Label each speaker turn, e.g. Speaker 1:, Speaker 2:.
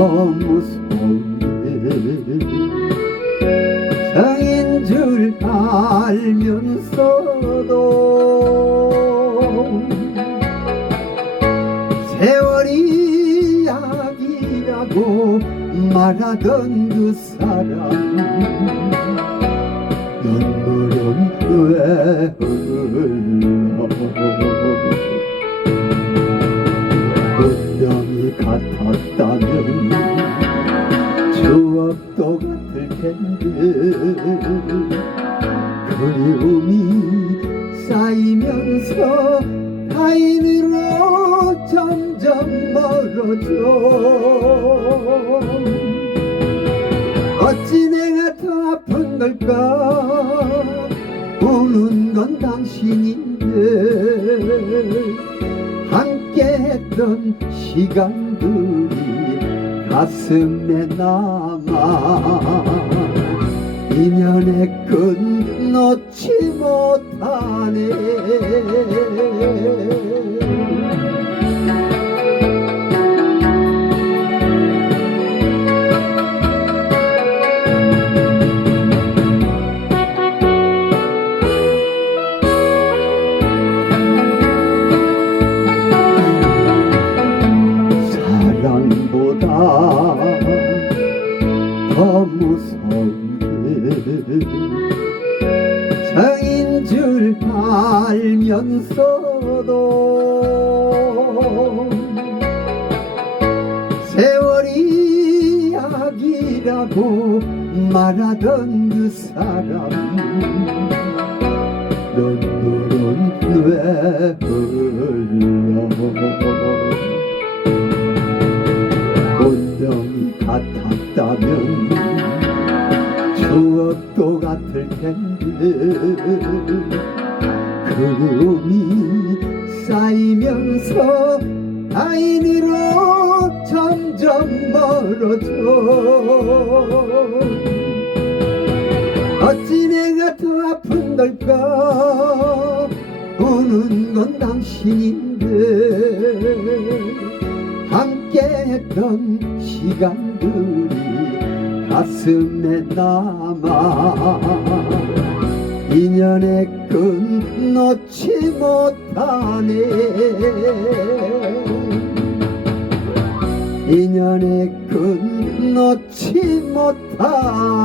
Speaker 1: 너무 손해 장인 줄 알면서도 세월이 약이라고 말하던 그 사람 눈물은 왜 흘러 같았다면 추억도 같을 텐데 그리움이 쌓이면서 타인으로 점점 멀어져 어찌 내가 더 아픈 걸까 우는 건 당신인데 함께 했던 시간들이 가슴에 남아 인연의 끈 놓지 못하네 더 무서운 게 정인 줄 알면서도 세월이 약이라고 말하던 그 사람. 눈물은 왜 같았다면 추억도 같을 텐데 그리움이 쌓이면서 타인으로 점점 멀어져 어찌 내가 더 아픈 걸까? 우는 건 당신인데 함께 했던 시간들이 가슴에 남아 인연의 끈 놓지 못하네. 인연의 끈 놓지 못하네